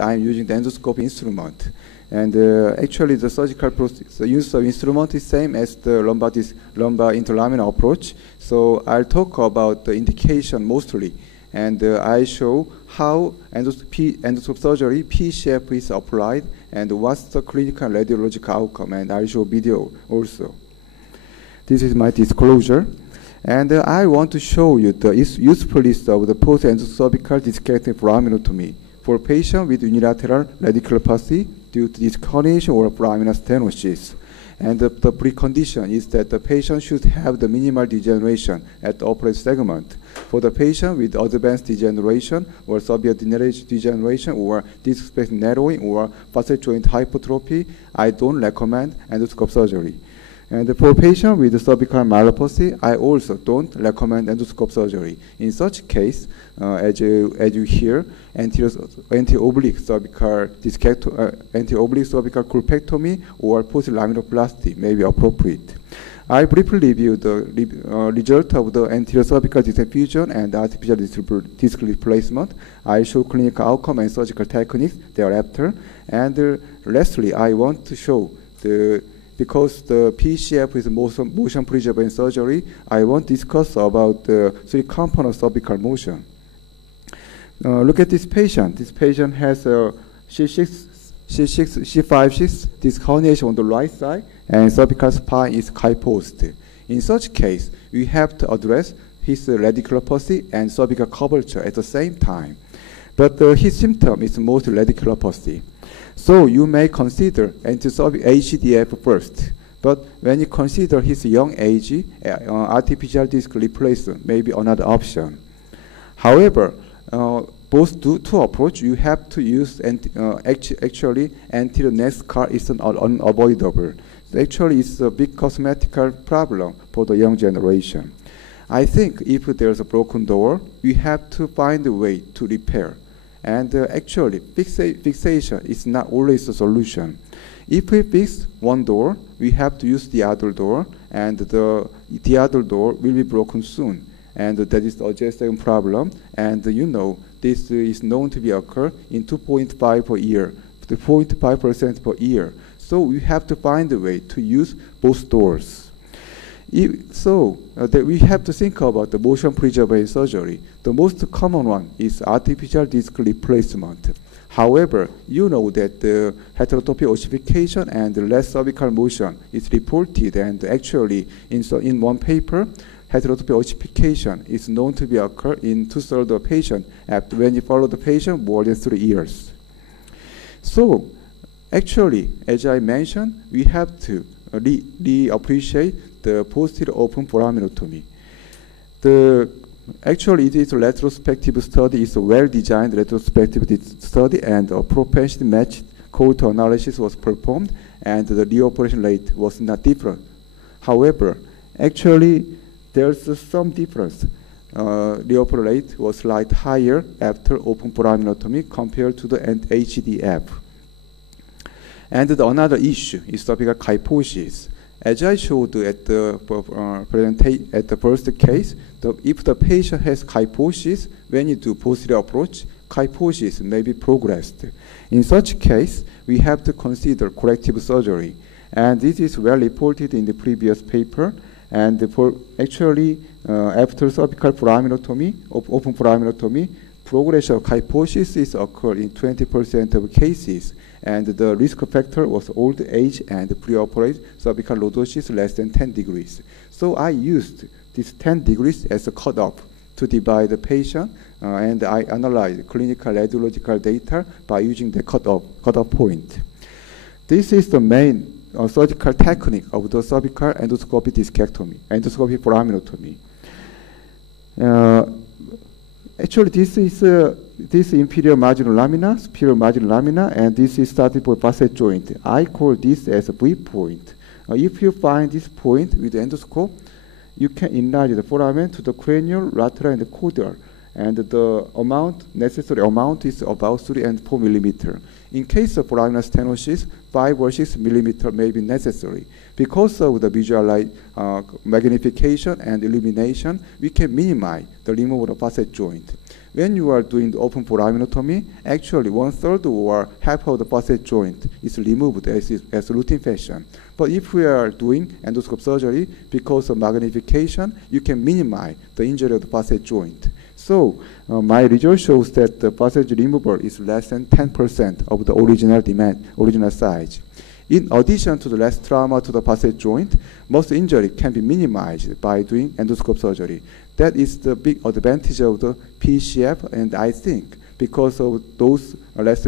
I'm using the endoscopic instrument. And actually, the surgical process, the use of instrument is same as the lumbar interlaminar approach. So I'll talk about the indication mostly, and I show how endoscopic surgery PCF is applied and what's the clinical and radiological outcome. And I'll show video also. This is my disclosure. And I want to show you the usefulness of the post-endocervical discectomy foraminotomy for patients with unilateral radiculopathy due to disc herniation or foraminal stenosis. And the precondition is that the patient should have the minimal degeneration at the operative segment. For the patient with advanced degeneration or severe degeneration or disc space narrowing or facet joint hypertrophy, I don't recommend endoscopic surgery. And for patients with cervical myelopathy, I also don't recommend endoscopic surgery. In such case, as you hear, anti-oblique cervical corpectomy or post-laminoplasty may be appropriate. I briefly review the result of the anterior cervical disc fusion and artificial disc replacement. I show clinical outcome and surgical techniques thereafter. And lastly, I want to show because the PCF is motion preserving surgery, I want to discuss about the three components of cervical motion. Look at this patient. This patient has a C5-6 disc herniation on the right side, and cervical spine is kyphosed. In such case, we have to address his radiculopathy and cervical curvature at the same time. But his symptom is mostly radiculopathy. So you may consider anti-cervical HDF first. But when you consider his young age, artificial disc replacement may be another option. However, both two approaches, you have to use actually anterior neck scar is unavoidable. So actually, it's a big cosmetic problem for the young generation. I think if there's a broken door, we have to find a way to repair. And actually, fixation is not always a solution. If we fix one door, we have to use the other door, and the other door will be broken soon. And that is the adjacent problem. And you know, this is known to be occur in 2.5 per year, 0.5% per year. So we have to find a way to use both doors. That we have to think about the motion preserving surgery. The most common one is artificial disc replacement. However, you know that the heterotopy ossification and less cervical motion is reported, and actually in one paper, heterotopy ossification is known to be occur in 2/3 of patients after when you follow the patient more than 3 years. So, actually, as I mentioned, we have to appreciate the posterior open foraminotomy. Actually, it is a retrospective study. It's a well-designed retrospective study, and a propensity-matched cohort analysis was performed, and the reoperation rate was not different. However, actually, there's some difference. Reoperation rate was slightly higher after open foraminotomy compared to the HDF. And another issue is cervical kyphosis. As I showed at the first case, if the patient has kyphosis, when you do posterior approach, kyphosis may be progressed. In such case, we have to consider corrective surgery. And this is well reported in the previous paper. And after cervical foraminotomy, open foraminotomy, progression of kyphosis is occurred in 20% of cases. And the risk factor was old age and preoperative cervical lordosis less than 10 degrees. So I used this 10 degrees as a cutoff to divide the patient, and I analyzed clinical radiological data by using the cutoff point. This is the main surgical technique of the cervical endoscopic discectomy, endoscopic foraminotomy. Actually, this is inferior marginal lamina, superior marginal lamina, and this is starting for facet joint. I call this as a V point. If you find this point with the endoscope, you can enlarge the foramen to the cranial, lateral, and the caudal. and the necessary amount is about 3 and 4 millimeter. In case of foraminal stenosis, 5 or 6 millimeter may be necessary. Because of the visual magnification and illumination, we can minimize the removal of facet joint. When you are doing the open foraminotomy, actually 1/3 or half of the facet joint is removed as routine fashion. But if we are doing endoscope surgery, because of magnification, you can minimize the injury of the facet joint. So my result shows that the facet removal is less than 10% of the original size. In addition to the less trauma to the facet joint, most injury can be minimized by doing endoscope surgery. That is the big advantage of the PCF, and I think because of those less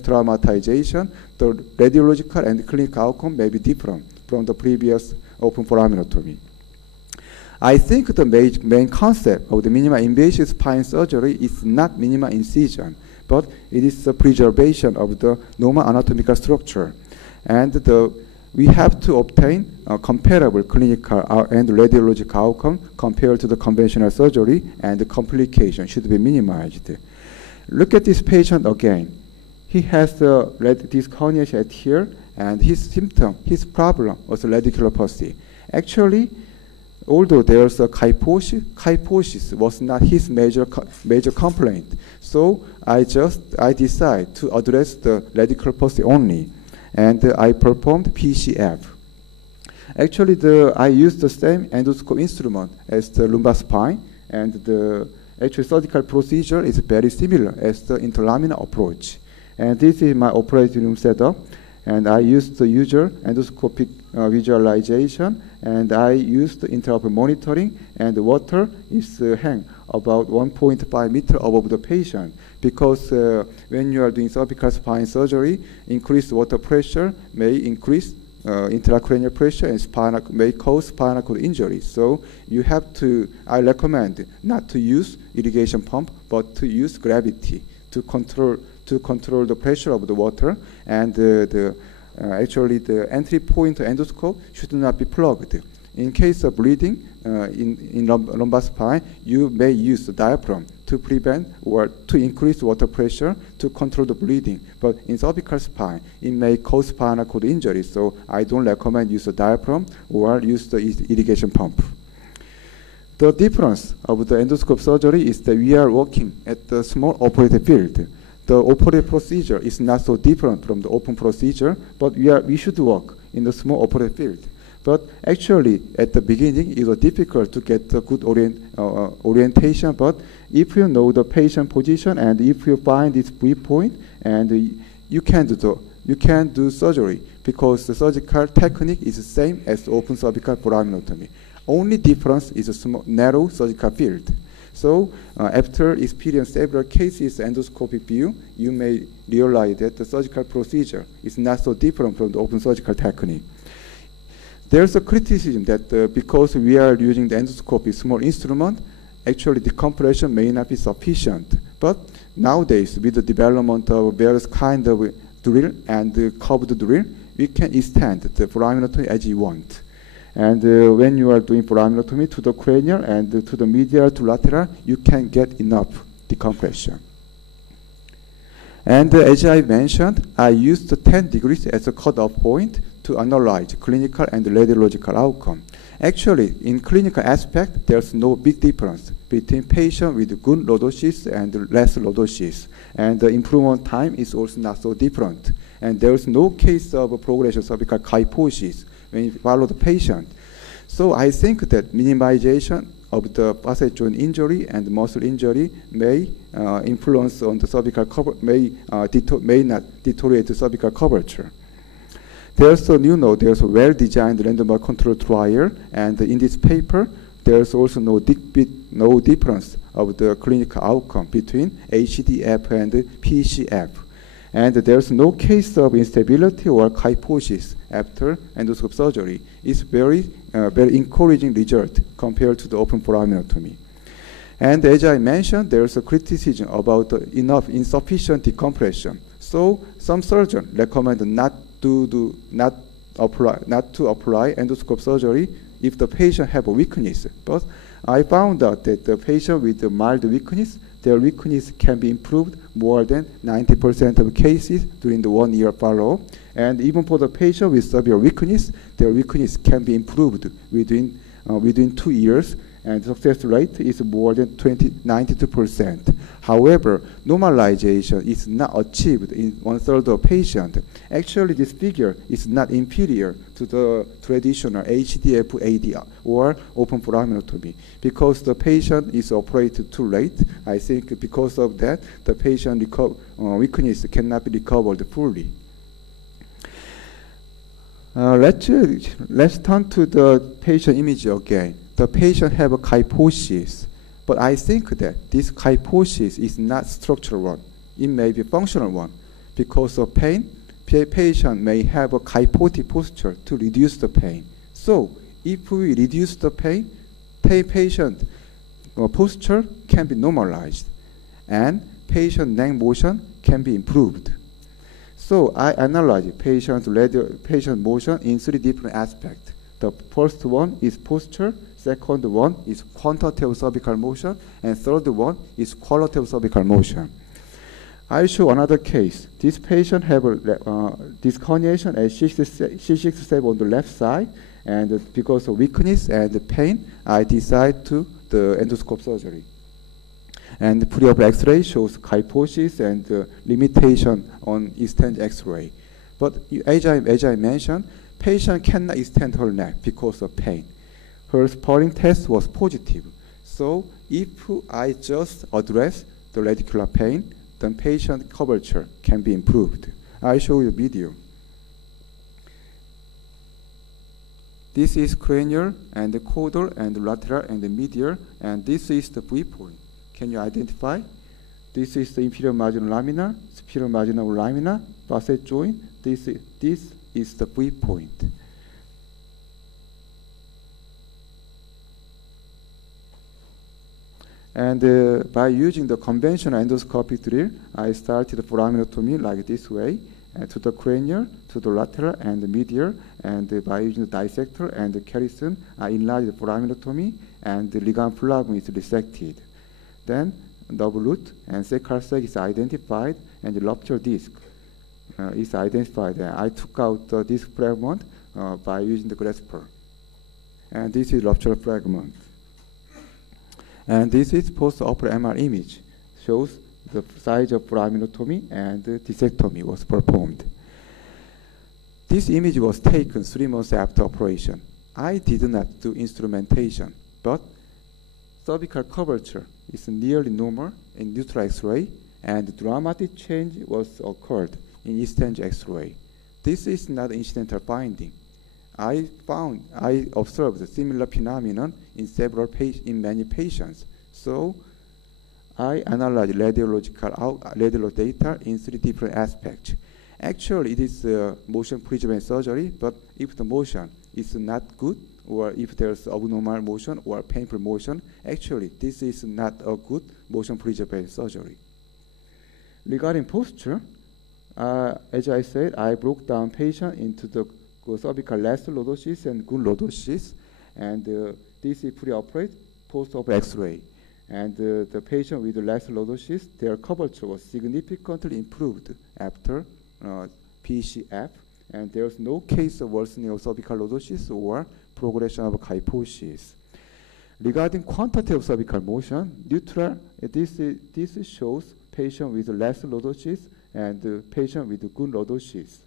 traumatization, the radiological and clinical outcome may be different from the previous open foraminotomy. I think the main concept of the minimal invasive spine surgery is not minimal incision, but it is the preservation of the normal anatomical structure. And we have to obtain a comparable clinical and radiological outcome compared to the conventional surgery, and the complication should be minimized. Look at this patient again. He has the disc herniation at here, and his problem was radiculopathy. Actually, although there's a kyphosis was not his major complaint. So I decided to address the radiculopathy only, and I performed PCF. Actually, I used the same endoscope instrument as the lumbar spine, and the actual surgical procedure is very similar as the interlaminar approach. And this is my operating room setup, and I used the usual endoscopic visualization, and I used intraoperative monitoring, and the water is hang about 1.5 meter above the patient, because when you are doing cervical spine surgery, increased water pressure may increase intracranial pressure and may cause spinal cord injury. So I recommend not to use irrigation pump, but to use gravity to control the pressure of the water, and actually the entry point endoscope should not be plugged. In case of bleeding in lumbar spine, you may use the diaphragm to prevent or to increase water pressure to control the bleeding. But in cervical spine, it may cause spinal cord injury, so I don't recommend use the diaphragm or use the irrigation pump. The difference of the endoscope surgery is that we are working at the small operative field. The operative procedure is not so different from the open procedure, but we should work in the small operative field. But actually, at the beginning, it was difficult to get a good orientation. But if you know the patient position, and if you find this viewpoint, and you can do surgery, because the surgical technique is the same as the open cervical foraminotomy. Only difference is a small, narrow surgical field. So after experiencing several cases endoscopic view, you may realize that the surgical procedure is not so different from the open surgical technique. There's a criticism that because we are using the endoscope small instrument, actually the compression may not be sufficient. But nowadays, with the development of various kind of drill and curved drill, we can extend the foraminotomy as you want. And when you are doing foraminotomy to the cranial and to the medial to lateral, you can get enough decompression. And as I mentioned, I used 10 degrees as a cutoff point to analyze clinical and radiological outcome. Actually, in clinical aspect, there's no big difference between patients with good lordosis and less lordosis. And the improvement time is also not so different. And there's no case of progression of cervical kyphosis when you follow the patient. So I think that minimization of the facet joint injury and muscle injury may influence on the cervical may not deteriorate the cervical curvature. There's a well-designed randomized control trial, and in this paper, there's also no difference of the clinical outcome between HDF and PCF. And there's no case of instability or kyphosis after endoscope surgery. It's very encouraging result compared to the open foraminotomy. And as I mentioned, there's a criticism about insufficient decompression. So some surgeons recommend not to apply endoscope surgery if the patient have a weakness. But I found out that the patient with the mild weakness, their weakness can be improved more than 90% of cases during the 1 year follow-up. And even for the patient with severe weakness, their weakness can be improved within 2 years, and success rate is more than 92%. However, normalization is not achieved in 1/3 of patients. Actually, this figure is not inferior to the traditional HDF ADR or open foraminotomy because the patient is operated too late. I think because of that, the patient weakness cannot be recovered fully. Let's turn to the patient image again. The patient have a kyphosis, but I think that this kyphosis is not structural one. It may be functional one. Because of pain, patient may have a kyphotic posture to reduce the pain. So if we reduce the pain, patient posture can be normalized, and patient neck motion can be improved. So I analyze patient motion in 3 different aspects. The first one is posture, second one is quantity of cervical motion, and third one is quality of cervical motion. I'll show another case. This patient have a disc herniation at C6-7 on the left side, and because of weakness and pain, I decide to the endoscope surgery. And the pre-op X-ray shows kyphosis and limitation on extend X-ray. But as I mentioned, patient cannot extend her neck because of pain. Her spotting test was positive. So if I just address the radicular pain, then patient curvature can be improved. I'll show you a video. This is cranial and the caudal and the lateral and the medial, and this is the V point. Can you identify? This is the inferior marginal lamina, superior marginal lamina, facet joint. This is the V point. And by using the conventional endoscopic drill, I started the foraminotomy like this way, to the cranial, to the lateral and the medial, and by using the dissector and the kerrison, I enlarged the foraminotomy, and the ligament flavum is resected. Then double root and sacral sac is identified, and the rupture disc is identified. I took out the disc fragment by using the grasper. And this is rupture fragment. And this is post-operative MR image. Shows the size of foraminotomy and discectomy was performed. This image was taken 3 months after operation. I did not do instrumentation, but cervical curvature is nearly normal in neutral X-ray, and dramatic change was occurred in extend X-ray. This is not incidental finding. I observed a similar phenomenon in many patients. So I analyzed radiological data in 3 different aspects. Actually, it is motion preserving surgery, but if the motion is not good, or if there's abnormal motion or painful motion, actually this is not a good motion preserving surgery. Regarding posture, as I said, I broke down patient into the cervical lateral lordosis and gun lordosis, and this is pre-operative, post-op X-ray. And the patient with the lateral lordosis, their curvature was significantly improved after PCF, and there's no case of worsening of cervical lordosis or progression of kyphosis. Regarding quantity of cervical motion, neutral, this shows patient with lateral lordosis and patient with gun lordosis.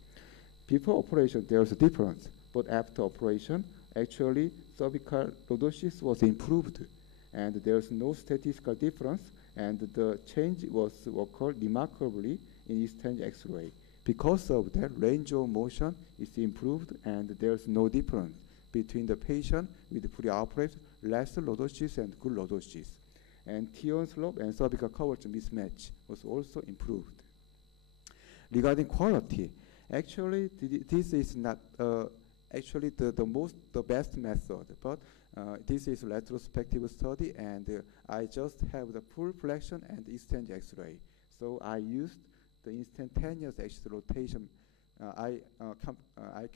Before operation, there's a difference, but after operation, actually cervical lordosis was improved, and there's no statistical difference, and the change was occurred remarkably in extend X-ray. Because of that, range of motion is improved, and there's no difference between the patient with pre-operative lateral lordosis and gun lordosis. And Heon slope and cervical curvature mismatch was also improved. Regarding quality, actually, this is not actually the best method, but this is a retrospective study, and I just have the full flexion and extend X-ray. So I used the instantaneous axial rotation. I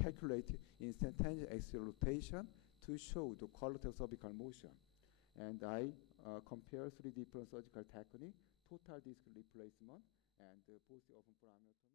calculate instantaneous axial rotation to show the quality of cervical motion. And I compare three different surgical techniques: total disc replacement and posterior open foraminotomy.